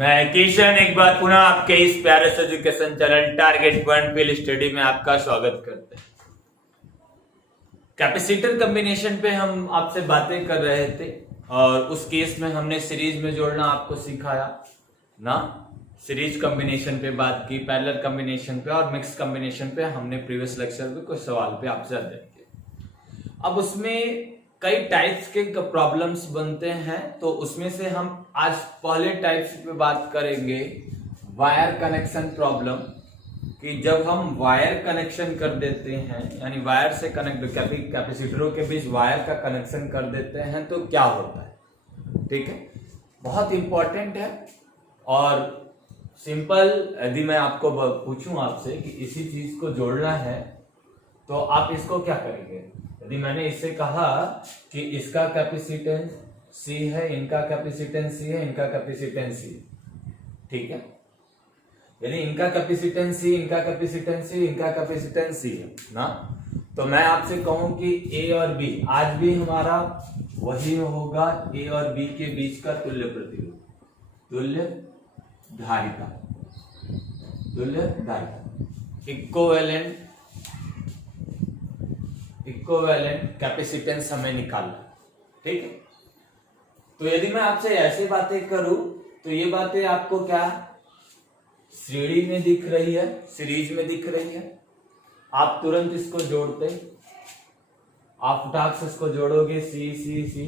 मैं किशन एक बार पुनः आपके इस प्यारे से education channel target point field study में आपका स्वागत करते हैं। कैपेसिटर कॉम्बिनेशन पे हम आपसे बातें कर रहे थे और उस केस में हमने सीरीज में जोड़ना आपको सिखाया ना। सीरीज कॉम्बिनेशन पे बात की, पैरेलल कॉम्बिनेशन पे और मिक्स कॉम्बिनेशन पे हमने प्रीवियस लेक्चर में कुछ सवाल पे आपसे अध्ययन किया। अब उसमें कई टाइप्स के प्रॉब्लम्स बनते हैं, तो उसमें से हम आज पहले टाइप्स पे बात करेंगे वायर कनेक्शन प्रॉब्लम, कि जब हम वायर कनेक्शन कर देते हैं यानी वायर से कनेक्ट कैपेसिटरों के बीच वायर का कनेक्शन कर देते हैं तो क्या होता है। ठीक है, बहुत इंपॉर्टेंट है। और सिंपल, यदि मैं आपको पूछूं आपसे कि इसी चीज को जोड़ना है तो आप इसको क्या करेंगे। यदि मैंने इससे कहा कि इसका कैपेसिटेंस C है, इनका कैपेसिटेंस C है, इनका कैपेसिटेंस C, ठीक है, यदि इनका कैपेसिटेंस C, इनका कैपेसिटेंस C, इनका कैपेसिटेंस C है ना, तो मैं आपसे कहूं कि A और B आज भी हमारा वही होगा, A और B के बीच का तुल्य प्रतिरोध, तुल्य धारिता, इक्विवेलेंट कैपेसिटेंस हमें निकालना। ठीक है, तो यदि मैं आपसे ऐसे बातें करूं तो ये बातें आपको क्या श्रेणी में दिख रही है, सीरीज में दिख रही है। आप तुरंत इसको जोड़ते, आप फटाक से इसको जोड़ोगे सी सी सी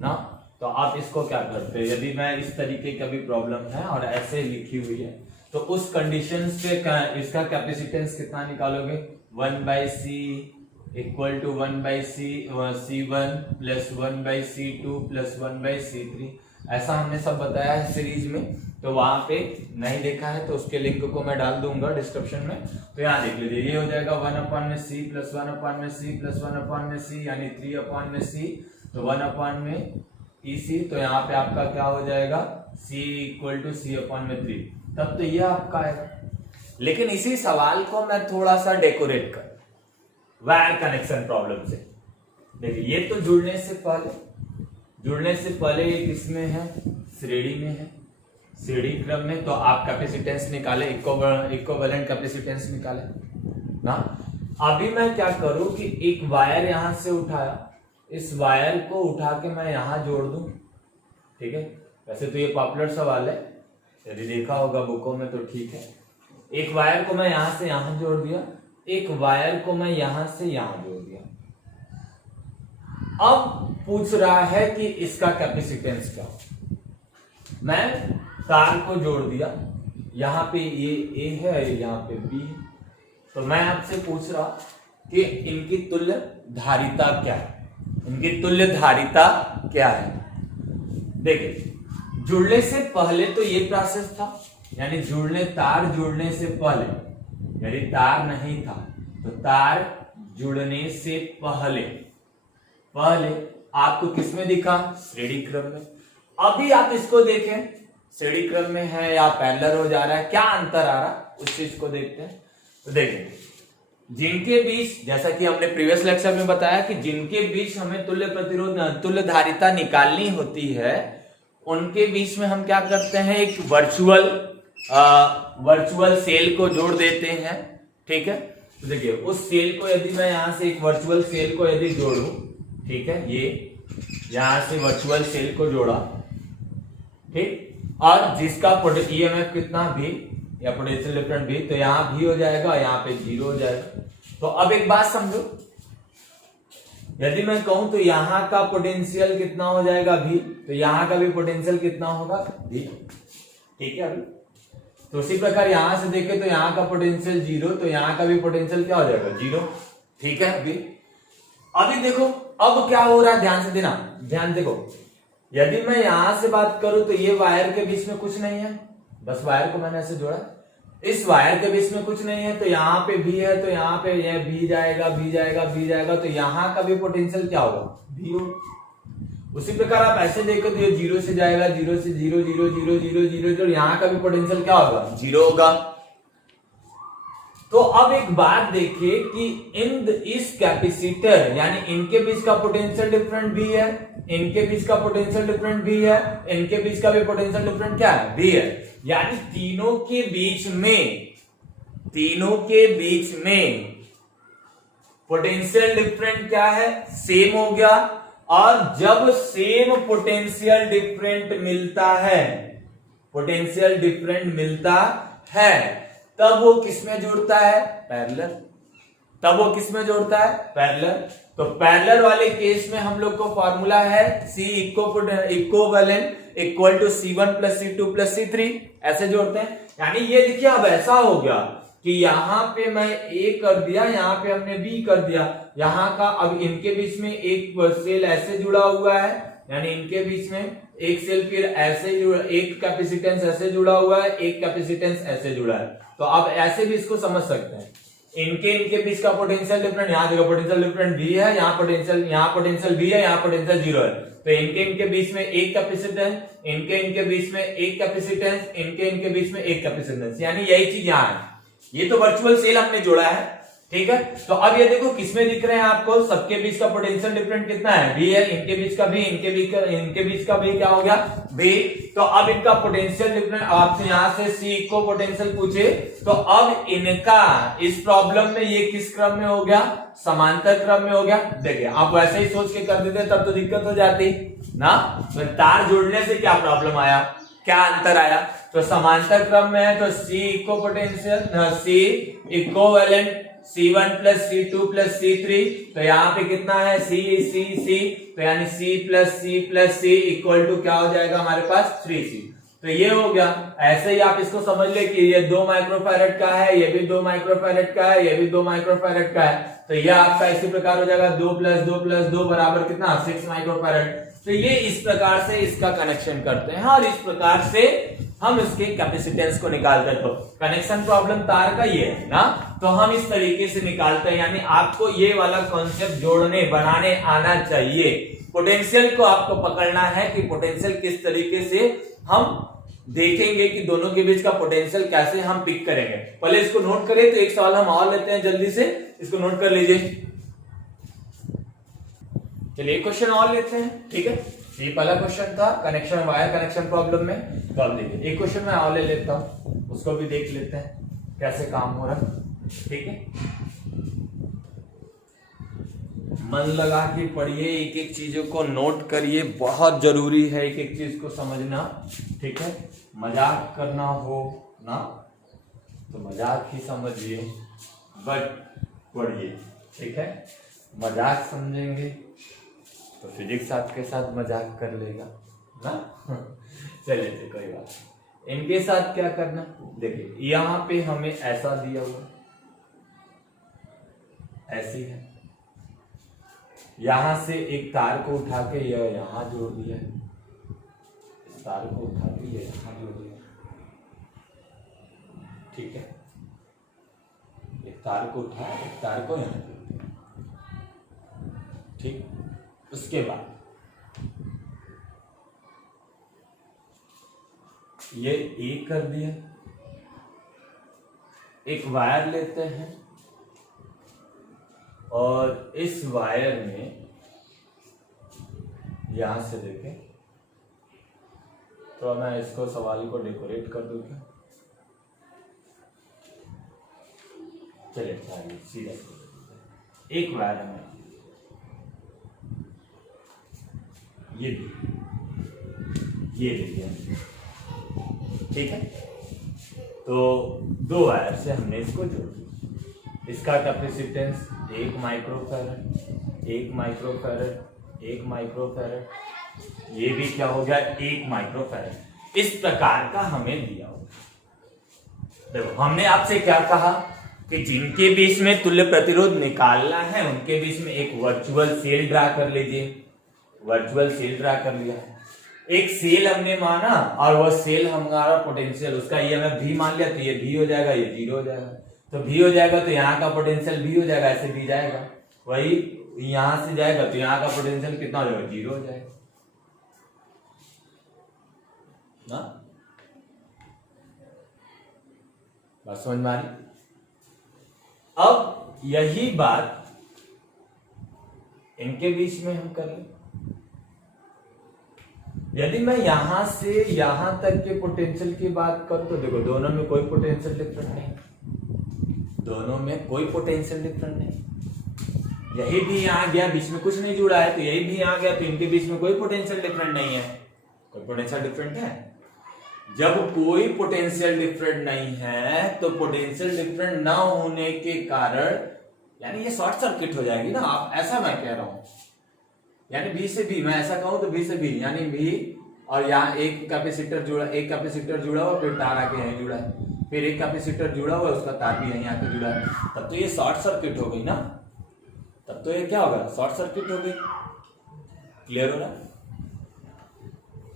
ना, तो आप इसको क्या करते, यदि मैं इस तरीके का भी प्रॉब्लम है और ऐसे लिखी हुई है तो उस कंडीशन पे इसका कैपेसिटेंस कितना निकालोगे, 1/c equal to 1/c C1 plus 1/c2 plus 1/c3। ऐसा हमने सब बताया है सीरीज में, तो वहां पे नहीं देखा है तो उसके लिंक को मैं डाल दूंगा डिस्क्रिप्शन में, तो यहाँ देख लीजिए। ये हो जाएगा 1/c plus 1/c plus 1/c यानी 3/c, तो 1/EC, तो यहाँ पे आपका क्या हो जाएगा C इक्वल टू C/3, तब तो ये आपका है। लेकिन इसी सवाल को मैं थोड़ा सा डेकोरेट कर वायर कनेक्शन प्रॉब्लम से देखिए। ये तो जुड़ने से पहले एक इसमें है, श्रेणी में है, श्रेणी क्रम में, तो आप कैपेसिटेंस निकाले, इक्विवेलेंट कैपेसिटेंस निकाले ना। अभी मैं क्या करूं कि एक वायर यहां से उठाया, इस वायर को उठा के मैं यहां जोड़ दूं। ठीक है, वैसे तो ये पॉपुलर सवाल है, यदि देखा होगा बुकों में तो ठीक है। एक वायर को मैं यहां से यहां जोड़ दिया, एक वायर को मैं यहां से यहां जोड़ दिया। अब पूछ रहा है कि इसका कैपेसिटेंस क्या हो। मैं तार को जोड़ दिया, यहां पे ये A है, यहां पे B है, तो मैं आपसे पूछ रहा कि इनकी तुल्य धारिता क्या है, इनकी तुल्य धारिता क्या है। देखिए, जुड़ने से पहले तो ये प्रोसेस था, यानी तार जुड़ने से पहले, यदि तार नहीं था तो तार जुड़ने से पहले आपको किसमें दिखा, श्रेणी क्रम में। अभी आप इसको देखें, श्रेणी क्रम में है या पैरेलल हो जा रहा है, क्या अंतर आ रहा, उस चीज को देखते हैं। तो देखिए, जिनके बीच, जैसा कि हमने प्रीवियस लेक्चर में बताया कि जिनके बीच हमें तुल्य प्रतिरोध, तुल्य धारिता निकालनी होती है, उनके बीच में हम क्या करते हैं, एक वर्चुअल सेल को जोड़ देते हैं। ठीक है, तो देखिए, उस सेल को यदि मैं यहां से एक वर्चुअल सेल को यदि जोड़ूं, ठीक है, ये यहां से वर्चुअल सेल को जोड़ा, ठीक, और जिसका ईएमएफ कितना भी या पोटेंशियल डिफरेंस भी, तो यहाँ भी हो जाएगा, यहाँ पे 0 हो जाएगा। तो अब एक बात समझो, यदि मैं कहूं तो यहां का पोटेंशियल कितना हो जाएगा भी, तो यहां का भी पोटेंशियल कितना होगा भी। ठीक है, अभी तो उसी प्रकार यहां से देखें तो यहां का पोटेंशियल 0, तो यहां का भी पोटेंशियल क्या हो जाएगा 0। ठीक है, अभी देखो अब क्या हो रहा है, ध्यान से देना, ध्यान देखो। यदि मैं यहां से बात करूं तो ये वायर के बीच में कुछ नहीं है, बस वायर को मैंने ऐसे जोड़ा, इस वायर के बीच में कुछ नहीं है, तो यहाँ पे भी है, तो यहाँ पे ये भी जाएगा, तो यहाँ का भी पोटेंशियल क्या होगा, भी हो। उसी प्रकार आप ऐसे देखो तो ये 0 से जाएगा, 0 से 0 0 0 0 0 0, यहाँ का भी पोटेंशियल क्या होगा, 0 होगा। तो अब एक बात देखिए कि इस कैपेसिटर यानी इनके बीच का पोटेंशियल डिफरेंट भी है, इनके बीच का पोटेंशियल डिफरेंट भी है, इनके बीच का भी पोटेंशियल डिफरेंट क्या है, भी है। यानी तीनों के बीच में पोटेंशियल डिफरेंट क्या है, सेम हो गया। और जब सेम पोटेंशियल डिफरेंट मिलता है तब वो किसमें जुड़ता है, पैरेलल। तो पैरेलल वाले केस में हम लोग को फॉर्मूला है C equivalent equal to C1 plus C2 plus C3, ऐसे जोड़ते हैं। यानी ये देखिए अब ऐसा हो गया कि यहां पे मैं A कर दिया, यहां पे हमने B कर दिया, यहां का अब इनके बीच में एक सेल ऐसे जुड़ा हुआ है, यानी इनके बीच में एक सेल फिर ऐसे एक कैपेसिटेंस ऐसे जुड़ा हुआ है, एक कैपेसिटेंस ऐसे जुड़ा है। तो अब ऐसे भी इसको समझ सकते हैं, इनके बीच का पोटेंशियल डिफरेंट, यहाँ देखो पोटेंशियल डिफरेंट V है, यहाँ पोटेंशियल V है, यहाँ पोटेंशियल 0 है। तो इनके बीच में एक कैपेसिटेंस, इनके बीच में एक कैपेसिटेंस, इनके बीच में एक कैपेसिटेंस, यानी यही चीज यहाँ है। ये तो वर्चुअल सेल हमने जोड़ा है, ठीक है। तो अब ये देखो किसमें दिख रहे हैं आपको, सबके बीच का पोटेंशियल डिफरेंट कितना है, V है, इनके बीच का भी, इनके बीच का भी क्या हो गया, V। तो अब इनका पोटेंशियल डिफरेंट, आपसे यहां से C को पोटेंशियल पूछे तो अब इनका इस प्रॉब्लम में ये किस क्रम में हो गया, समांतर क्रम में हो गया। देखिए आप वैसे ही सोच के कर देते तब तो दिक्कत हो जाती ना, तो तार जोड़ने से क्या प्रॉब्लम आया, क्या अंतर आया। तो समांतर क्रम में है तो C equivalent C1 plus C2 plus C3, तो यहाँ पे कितना है C, तो यानी C इक्वल टू क्या हो जाएगा हमारे पास 3C। तो ये हो गया। ऐसे ही आप इसको समझ ले कि ये 2 माइक्रोफैरेड का है, ये भी 2 माइक्रोफैरेड का है, ये भी 2 माइक्रोफैरेड का है। तो ये आपका इसी प्रकार हो जाएगा 2 प्लस 2 प्लस 2 बराबर कितना 6 माइक्रोफैरेड। तो ये इस प्रकार से इसका कनेक्शन करते हैं और इस प्रकार से हम इसके कैपेसिटेंस को निकालते हैं। तो कनेक्शन प्रॉब्लम तार का ये है ना, तो हम इस तरीके से निकालते हैं। यानी आपको ये वाला कॉन्सेप्ट जोड़ने बनाने आना चाहिए। पोटेंशियल को आपको पकड़ना है कि पोटेंशियल किस तरीके से हम देखेंगे कि दोनों के बीच का पोटेंशियल कैसे हम पिक करेंगे। पहले इसको नोट करें, तो एक सवाल हम और लेते हैं, जल्दी से इसको नोट कर लीजिए। चलिए एक क्वेश्चन और लेते हैं, ठीक है। ये पहला क्वेश्चन था कनेक्शन वायर कनेक्शन प्रॉब्लम में, तो अब देखिए एक क्वेश्चन मैं और ले लेता हूं, उसको भी देख लेते हैं कैसे काम हो रहा है, ठीक है। मन लगा के पढ़िए, एक एक चीजों को नोट करिए, बहुत जरूरी है एक एक चीज को समझना, ठीक है। मजाक करना हो ना तो मजाक ही समझिए, बट पढ़िए, ठीक है। मजाक समझेंगे तो फिजिक्स आपके साथ मजाक कर लेगा ना। चलिए तो कोई बात नहीं। इनके साथ क्या करना, देखिए यहां पे हमें ऐसा दिया हुआ, ऐसी है, यहां से एक तार को उठा के यह यहां जोड़ दिया है, इस तार को उठा के ये यहां जोड़ दिया, ठीक है। एक तार को उठा, एक तार को यहां जोड़ दिया, ठीक। उसके बाद ये एक कर दिया, एक वायर लेते हैं और इस वायर में यहां से देखें तो मैं इसको सवाल को डेकोरेट कर दूं क्या, चलिए चाहिए सीधा एक वायर में ये देखिए, ठीक है। तो 2 वायर से हमने इसको जोड़ दिया, इसका कैपेसिटेंस 1 माइक्रोफैरड, 1 माइक्रोफैरड, 1 माइक्रोफैरड, ये भी क्या हो गया 1 माइक्रोफैरड। इस प्रकार का हमें दिया होगा। देखो हमने आपसे क्या कहा कि जिनके बीच में तुल्य प्रतिरोध निकालना है उनके बीच में एक वर्चुअल सेल ड्रा कर लीजिए। वर्चुअल सेल ड्रा कर लिया, एक सेल हमने माना और वह सेल हमारा पोटेंशियल उसका ईएमएफ भी मान लिया, तो ये भी हो जाएगा, ये 0 हो जाएगा। तो भी हो जाएगा तो यहाँ का पोटेंशियल भी हो जाएगा, ऐसे भी जाएगा, वही यहां से जाएगा तो यहाँ का पोटेंशियल कितना हो जाएगा 0 हो जाएगा ना। बात समझ में आ रही, अब यही बात इनके बीच में हम कर लें। यदि मैं यहां से यहां तक के पोटेंशियल की बात करूं तो देखो दोनों में कोई पोटेंशियल डिफरेंस नहीं, दोनों में कोई पोटेंशियल डिफरेंस नहीं। यही भी यहां गया, बीच में कुछ नहीं जुड़ा है, तो यही भी यहां गया, तो इनके बीच में कोई पोटेंशियल डिफरेंस नहीं है। कोई पोटेंशियल डिफरेंस है? जब कोई पोटेंशियल डिफरेंस नहीं है तो पोटेंशियल डिफरेंस ना होने के कारण यानी ये शॉर्ट सर्किट हो जाएगी ना, आप ऐसा मैं कह रहा हूं। यानी बी से बी, मैं ऐसा कहूं तो बी से बी, यानी बी और यहाँ एक कैपेसिटर जुड़ा हुआ, फिर तार आके यहीं जुड़ा है, फिर एक कैपेसिटर जुड़ा हुआ है, उसका तार भी यहीं आके जुड़ा है, तब तो ये शॉर्ट सर्किट हो गई ना, तब तो ये क्या होगा, शॉर्ट सर्किट हो गई। क्लियर हो रहा?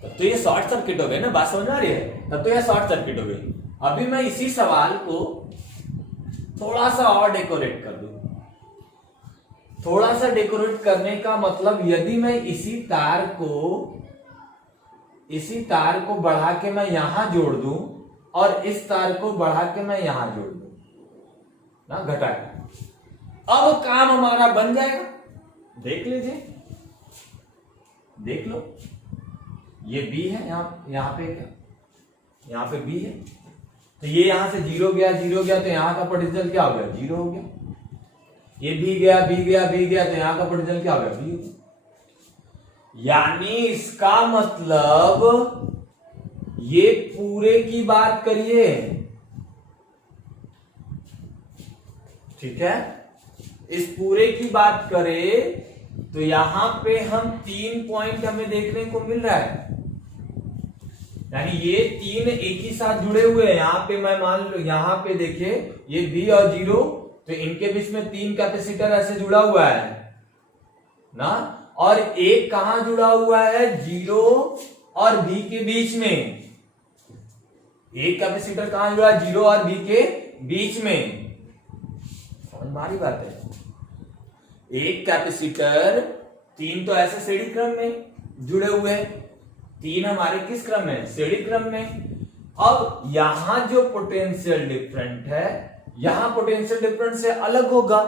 तब तो ये शॉर्ट सर्किट हो गई ना, बात समझ आ रही है? तब तो ये शॉर्ट सर्किट हो गई। अभी मैं इसी सवाल को थोड़ा सा और डेकोरेट कर दूं। थोड़ा सा डेकोरेट करने का मतलब, यदि मैं इसी तार को बढ़ा के मैं यहां जोड़ दूं और इस तार को बढ़ा के मैं यहां जोड़ दूं ना, घटा के, अब काम हमारा बन जाएगा। देख लीजिए, देख लो, ये बी है, यहां पे क्या, यहां पे बी है, तो ये यहां से जीरो गया तो यहां का पोटेंशियल क्या हो गया, जीरो हो गया। ये बी गया, तो यहां का पोटेंशियल क्या हो गया, बी हो गया। यानी इसका मतलब ये पूरे की बात करिए, ठीक है, इस पूरे की बात करें तो यहां पे हम 3 पॉइंट हमें देखने को मिल रहा है। यानी ये 3 एक ही साथ जुड़े हुए हैं। यहां पे मैं मान लो, यहां पे देखिए ये बी और जीरो, तो इनके बीच में 3 कैपेसिटर ऐसे जुड़ा हुआ है ना, और एक कहां जुड़ा हुआ है, जीरो और बी के बीच में। एक कैपेसिटर कहां जुड़ा है, जीरो और बी के बीच में। समझ में आ रही बात है? एक कैपेसिटर, 3 तो ऐसे श्रेणी क्रम में जुड़े हुए हैं, 3 हमारे किस क्रम में, श्रेणी क्रम में। अब यहां जो पोटेंशियल डिफरेंट है, यहां पोटेंशियल डिफरेंस से अलग होगा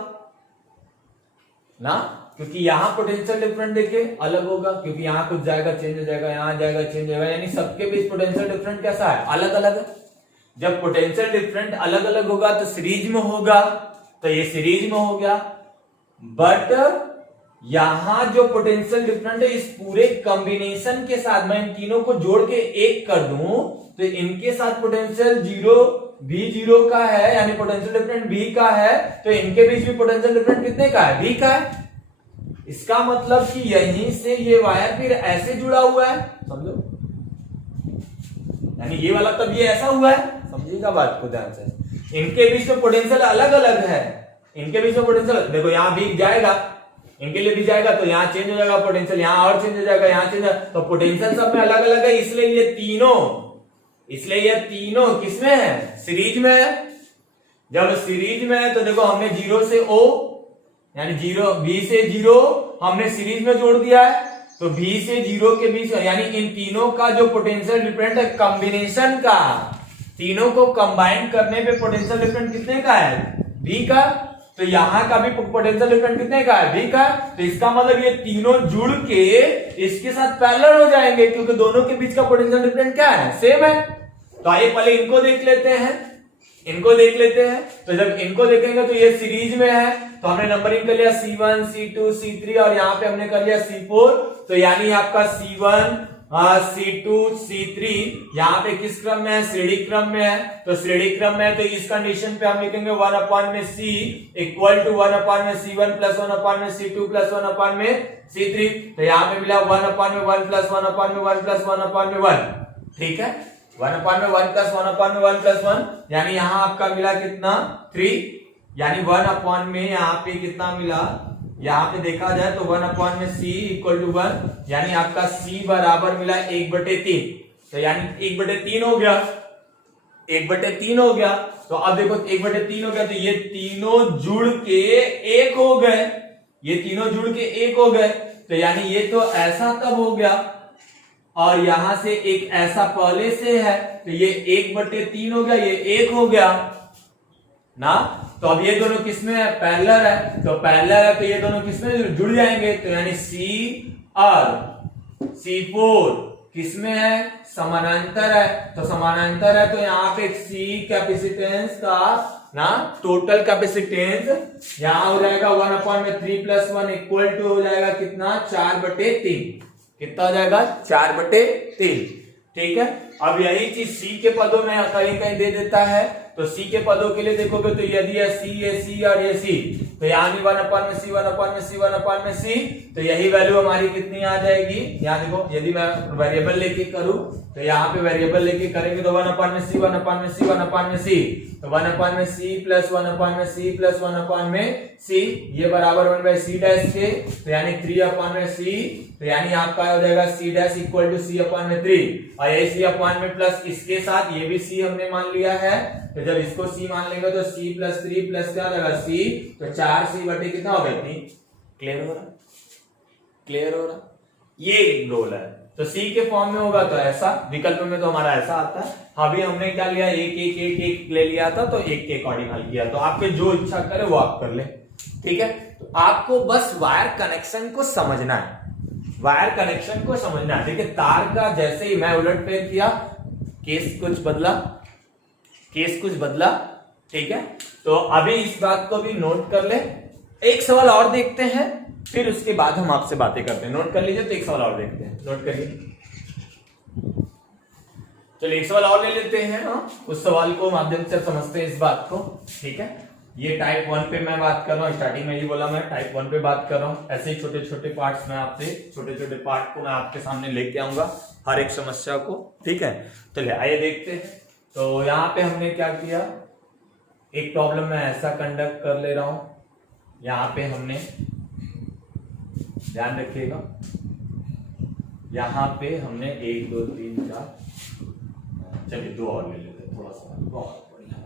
ना, क्योंकि यहां पोटेंशियल डिफरेंस देखिए अलग होगा, क्योंकि यहां कुछ जाएगा चेंज हो जाएगा, यहां जाएगा चेंज होगा, यानी सबके बीच पोटेंशियल डिफरेंस कैसा है, अलग अलग है। जब पोटेंशियल डिफरेंस अलग अलग होगा तो सीरीज में होगा, तो ये सीरीज में हो गया। बट यहां जो पोटेंशियल डिफरेंस है, इस पूरे कॉम्बिनेशन के साथ मैं इन तीनों को जोड़ के एक कर दूं तो इनके साथ पोटेंशियल जीरो भी जीरो का है, यानी पोटेंशियल डिफरेंस बी का है, तो इनके बीच में पोटेंशियल डिफरेंस कितने का है, बी का है। इसका मतलब कि यहीं से ये वायर फिर ऐसे जुड़ा हुआ है, समझो, यानी ये वाला तब ये ऐसा हुआ है, समझिएगा बात को ध्यान से। इनके बीच में पोटेंशियल अलग अलग है, इनके बीच में पोटेंशियल देखो, यहां भी जाएगा, इनके लिए भी जाएगा, तो यहां चेंज हो जाएगा पोटेंशियल, यहां और चेंज हो जाएगा, यहां चेंज, तो पोटेंशियल सब में अलग अलग है, इसलिए ये तीनों किसमें है, सीरीज में है। जब सीरीज में है तो देखो हमने जीरो से ओ, यानी जीरो, बी से जीरो हमने सीरीज में जोड़ दिया है, तो बी से जीरो के बीच, यानी इन तीनों का जो पोटेंशियल डिफरेंस है कॉम्बिनेशन का, तीनों को कंबाइन करने पे पोटेंशियल डिफरेंस कितने का है, बी का। तो यहां का भी पोटेंशियल डिफरेंस कितने का है, बी का। तो इसका मतलब ये तीनों जुड़ के इसके साथ पैरेलल हो जाएंगे, क्योंकि दोनों के बीच का पोटेंशियल डिफरेंस क्या है, सेम है। तो आइए पहले इनको देख लेते हैं, तो जब इनको देखेंगे तो ये सीरीज में है, तो हमने नंबरिंग कर लिया C1, C2, C3 और यहां पे हमने कर लिया C4, तो यानी आपका C1, C2, C3 यहां पे किस क्रम में है, श्रेणी क्रम में है। तो श्रेणी क्रम में है तो इस कंडीशन पे हम लिखेंगे 1/C equal to 1/C1 plus 1/C2 plus 1/C3। तो यहां पे मिला 1/1 प्लस 1/1 प्लस 1/1, ठीक है, 1/1 प्लस 1/1 प्लस 1, यानी यहां आपका मिला कितना, 3, यानी 1/, में यहां पे कितना मिला, यहां पे देखा जाए तो 1/, में C इक्वल टू 1, यानी आपका C बराबर मिला 1/3, तो यानी 1/3 हो गया, 1/3 हो गया। तो अब देखो 1/3 हो गया, तो ये तीनों जुड़ के एक हो गए, तो यानी ये तो ऐसा तब हो गया, और यहां से एक ऐसा पहले से है, तो ये 1/3 हो गया, ये 1 हो गया ना। तो अब ये दोनों किसमें है, पैरेलल है, तो पैरेलल है तो ये दोनों किसमें जुड़ जाएंगे, तो यानी C और C4 किसमें है, समानांतर है, तो समानांतर है तो यहाँ पे C कैपेसिटेंस का ना टोटल कैपेसिटेंस यहां हो जाएगा 1/3 + 1 इक्वल टू हो जाएगा कितना, 4/3, कितना हो जाएगा 4/3, ठीक है। अब यही चीज C के पदों में कहीं कहीं दे देता है, तो C के पदों के लिए देखोगे तो यदि है C और ये C, तो यहाँ भी 1/C 1/C 1/C, तो यही वैल्यू हमारी कितनी आ जाएगी, यहाँ देखो यदि मैं वेरिएबल लेके करूं तो यहाँ पे वेरिएबल लेके करेंगे तो 1/C 1/C 1/C, तो 1/C + 1/C + 1/C, ये बराबर 1/C डैश के, तो यानी 3/C, तो यानी आपका हो जाएगा C dash equal to C/3, और यही C/में प्लस इसके साथ ये भी C हमने मान लिया है, तो जब इसको C मान लेंगे तो C + 3 प्लस क्या हो जाएगा C, तो 4C बटे कितना हो गया 3, क्लियर हो रहा, क्लियर हो रहा, ये रोल है। तो C के फॉर्म में होगा तो ऐसा, विकल्प में तो हमारा ऐसा आता है। अभी हमने क्या लिया, 1 1 1 1 ले लिया था, तो 1 के अकॉर्डिंग हल किया, तो आपके जो इच्छा करे वो आप कर ले, ठीक है। तो आपको बस वायर कनेक्शन को समझना है, वायर कनेक्शन को समझना है। देखिए तार का जैसे ही मैं उलटफेर किया, केस कुछ बदला, ठीक है। तो अभी इस बात को भी नोट कर ले। एक सवाल और देखते हैं, फिर उसके बाद हम आपसे बातें करते हैं। नोट कर लीजिए, तो एक सवाल और देखते हैं, नोट करिए। चलिए एक सवाल और ले लेते हैं, उस सवाल को माध्यम से समझते हैं इस बात को, ठीक है। ये टाइप 1 पे मैं बात कर रहा हूँ, स्टार्टिंग में ही बोला मैं टाइप 1 पे बात कर रहा हूँ। ऐसे ही छोटे छोटे पार्ट्स में आपसे छोटे पार्ट को मैं आपके सामने लेके आऊंगा, हर एक समस्या को, ठीक है। चलिए आइए देखते हैं। तो यहाँ पे हमने क्या किया, एक प्रॉब्लम मैं ऐसा कंडक्ट कर ले रहा हूं, यहाँ पे हमने ध्यान रखिएगा, यहाँ पे हमने 1 2 3 4, चलिए 2 और ले लेते हैं, थोड़ा सा बहुत बढ़िया,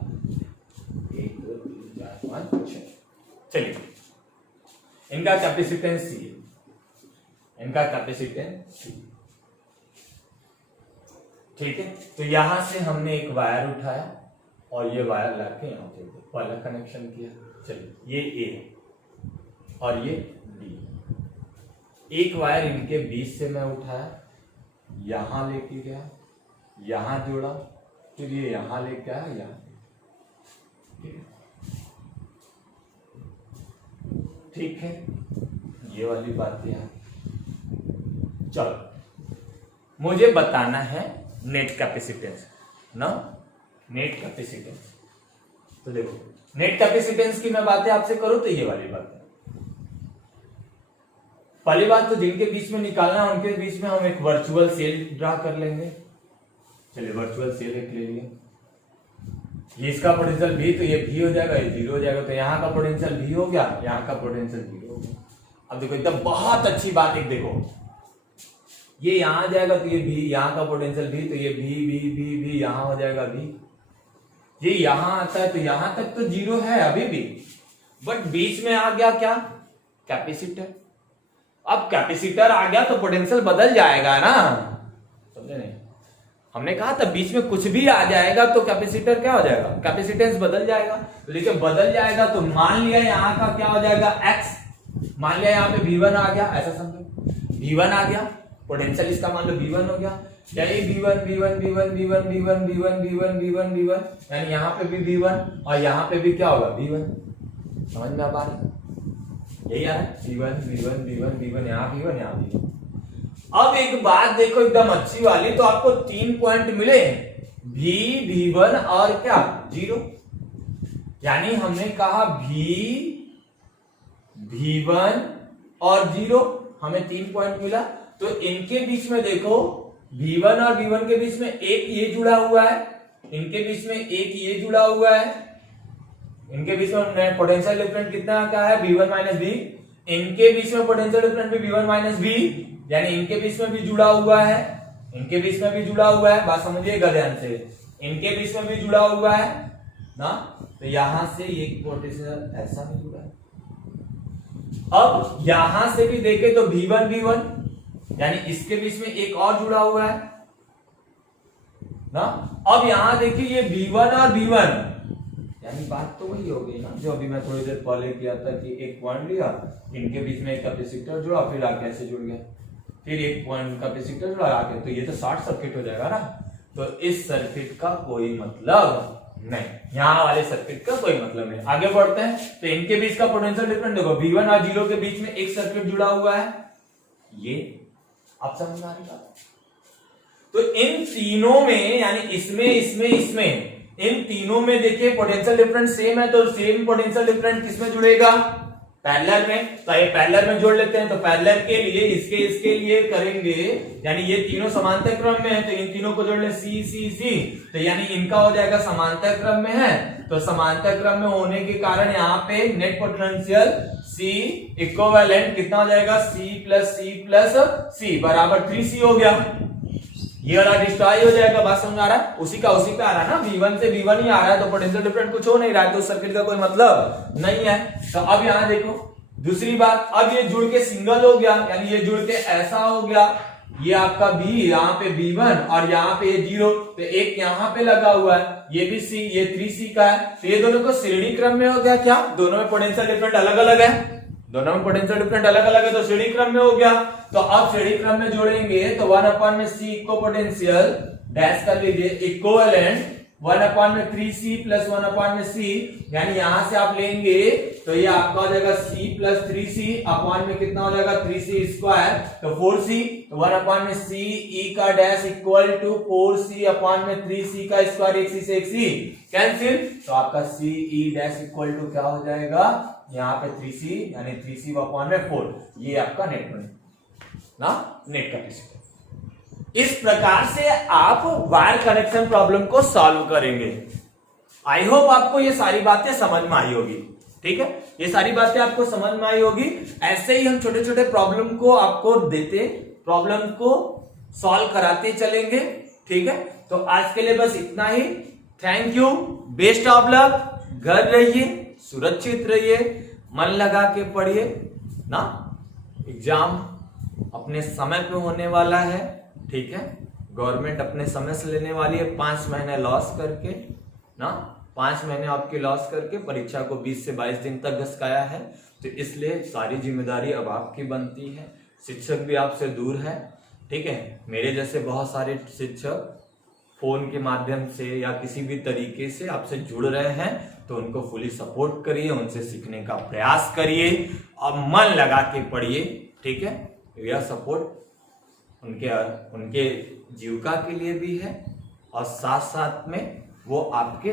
1 2 3 4 5 6, चलिए इनका कैपेसिटेंस C है, इनका कैपेसिटेंस C, ठीक है। तो यहां से हमने एक वायर उठाया और ये वायर लाके यहाँ पे पहला कनेक्शन किया। चलिए ये A और ये B, एक वायर इनके बीच से मैं उठाया, यहां लेके गया, यहां जोड़ा, फिर ये यहां लेके आया, यहां, ठीक है। ये वाली बात यहाँ, चलो मुझे बताना है नेट कैपेसिटेंस ना, नेट कैपेसिटेंस। तो देखो नेट कैपेसिटेंस की मैं बातें आपसे करूं तो ये वाली बात है। पहली बात तो जिनके बीच में निकालना है उनके बीच में हम एक वर्चुअल सेल ड्रा कर लेंगे। चलिए वर्चुअल सेल एक ले लिया, ये इसका पोटेंशियल V, तो ये V हो जाएगा, ये 0 हो जाएगा, तो यहाँ का पोटेंशियल V हो गया, यहाँ का पोटेंशियल 0 हो गया। अब देखो एकदम बहुत अच्छी बात, एक देखो ये यहां आ जाएगा तो ये V, यहाँ का पोटेंशियल V, तो ये V यहां हो जाएगा V, ये यहां आता है तो यहां तक तो 0 है अभी भी, बट बीच में आ गया क्या, कैपेसिटर। अब कैपेसिटर आ गया तो पोटेंशियल बदल जाएगा ना, समझे नहीं, हमने कहा था बीच में कुछ भी आ जाएगा तो कैपेसिटर क्या हो जाएगा, कैपेसिटेंस बदल जाएगा। तो देखिए बदल जाएगा तो मान लिया यहाँ का क्या हो जाएगा X, मान लिया यहाँ पे V1 आ गया, ऐसा समझो V1 आ गया, पोटेंशियल इसका मान लो V1 हो गया, यही V1 यानी यहाँ पे भी V1 और यहाँ पे भी क्या होगा V1, समझ में आ पा रहा है, यही आ रहा है V1 यहाँ V1। अब एक बात देखो एकदम अच्छी वाली, तो आपको 3 पॉइंट मिले V V1 और क्या 0, यानी हमने कहा V V1 और 0, हमें 3 पॉइंट मिला। तो इनके बीच में देखो V1 और V1 के बीच में एक ये जुड़ा हुआ है, इनके बीच में एक ये जुड़ा हुआ है, इनके बीच में पोटेंशियल डिफरेंस कितना क्या है V1 - V, इनके बीच में पोटेंशियल डिफरेंस भी V1 - V, यानी इनके बीच में भी जुड़ा हुआ है, इनके बीच में भी जुड़ा हुआ है, बात समझिएगा ध्यान से, इनके बीच में भी जुड़ा हुआ है ना, तो यहां से एक पोटेंशियल ऐसा भी जुड़ा है। अब यहां से भी देखे तो V1 यानी इसके बीच में एक और जुड़ा हुआ है ना। अब यहां देखिए ये V1 और V1 यानी बात तो वही हो गई ना जो अभी मैं थोड़ी देर पहले किया था कि एक पॉइंट लिया, इनके बीच में एक कैपेसिटर जुड़ा, फिर आगे ऐसे जुड़ गया, फिर एक पॉइंट कैपेसिटर जुड़ा आगे, तो ये तो शॉर्ट सर्किट हो जाएगा ना। तो इस सर्किट का कोई मतलब नहीं, यहाँ वाले सर्किट का कोई मतलब नहीं। आगे बढ़ते हैं, तो इनके बीच का पोटेंशियल डिफरेंस देखो, V1 और 0 के बीच में एक सर्किट जुड़ा हुआ है, ये आप समझ आ रही बात। तो इन तीनों में यानी इसमें इन तीनों में देखिए पोटेंशियल डिफरेंस सेम है, तो सेम पोटेंशियल डिफरेंस किसमें जुड़ेगा, पैरेलल में। तो ये पैरेलल में जोड़ लेते हैं, तो पैरेलल के लिए इसके लिए करेंगे, यानी ये तीनों समांतर क्रम में है, तो इन तीनों को जोड़ ले C, तो यानी इनका हो जाएगा समांतर क्रम में है, तो समांतर क्रम में होने के कारण यहाँ पे नेट पोटेंशियल C इक्विवेलेंट कितना हो जाएगा, C बराबर 3C हो गया। ये वाला डिस्ट्रॉय हो जाएगा, बात समझ आ रहा है, उसी पे आ रहा है ना, V1 से V1 ही आ रहा है, तो पोटेंशियल डिफरेंस कुछ हो नहीं रहा है, तो सर्किट का कोई मतलब नहीं है। तो अब यहाँ देखो दूसरी बात, अब ये जुड़ के सिंगल हो गया, यानी ये जुड़ के ऐसा हो गया, ये आपका B, यहाँ पे B1 और यहाँ पे 0, तो एक यहाँ पे लगा हुआ है, ये भी C, ये 3C का है, तो ये दोनों को श्रेणी क्रम में हो गया। क्या दोनों में पोटेंशियल डिफरेंस अलग अलग है, दोनों में पोटेंशियल डिफरेंस अलग अलग है, तो श्रेणी क्रम में हो गया। तो अब श्रेणी क्रम में जोड़ेंगे, तो 1/C इक्वल पोटेंशियल डैश कर लीजिए इक्विवेलेंट 1/3C प्लस 1/C, यानी यहां से आप लेंगे तो ये आपका हो जाएगा C प्लस 3C अपॉन में कितना हो जाएगा 3C स्क्वायर, तो 4C, तो 1/C E का dash equal to 4C upon में 3C का स्क्वायर, एक C से एक C कैंसिल, तो आपका C E dash equal to क्या हो जाएगा, यहाँ पे 3C यानी 3C अपॉन में 4, ये आपका नेट कैपेसिटी। इस प्रकार से आप वायर कनेक्शन प्रॉब्लम को सॉल्व करेंगे। आई होप आपको ये सारी बातें समझ में आई होगी, ठीक है, ये सारी बातें आपको समझ में आई होगी। ऐसे ही हम छोटे छोटे प्रॉब्लम को आपको देते, प्रॉब्लम को सॉल्व कराते चलेंगे, ठीक है। तो आज के लिए बस इतना ही, thank you, best of luck, घर रहिए, सुरक्षित रहिए, मन लगा के पढ़िए ना, एग्जाम अपने समय पे होने वाला है, ठीक है, गवर्नमेंट अपने समय से लेने वाली है, 5 महीने लॉस करके ना, 5 महीने आपके लॉस करके परीक्षा को 20 से 22 दिन तक घसकाया है, तो इसलिए सारी जिम्मेदारी अब आपकी बनती है। शिक्षक भी आपसे दूर है, ठीक है, मेरे जैसे बहुत सारे शिक्षक फोन के माध्यम से या किसी भी तरीके से आपसे जुड़ रहे हैं, तो उनको फुली सपोर्ट करिए, उनसे सीखने का प्रयास करिए और मन लगा के पढ़िए, ठीक है। यह सपोर्ट उनके जीविका के लिए भी है और साथ साथ में वो आपके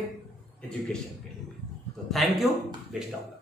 एजुकेशन के लिए भी। तो thank you, best of luck.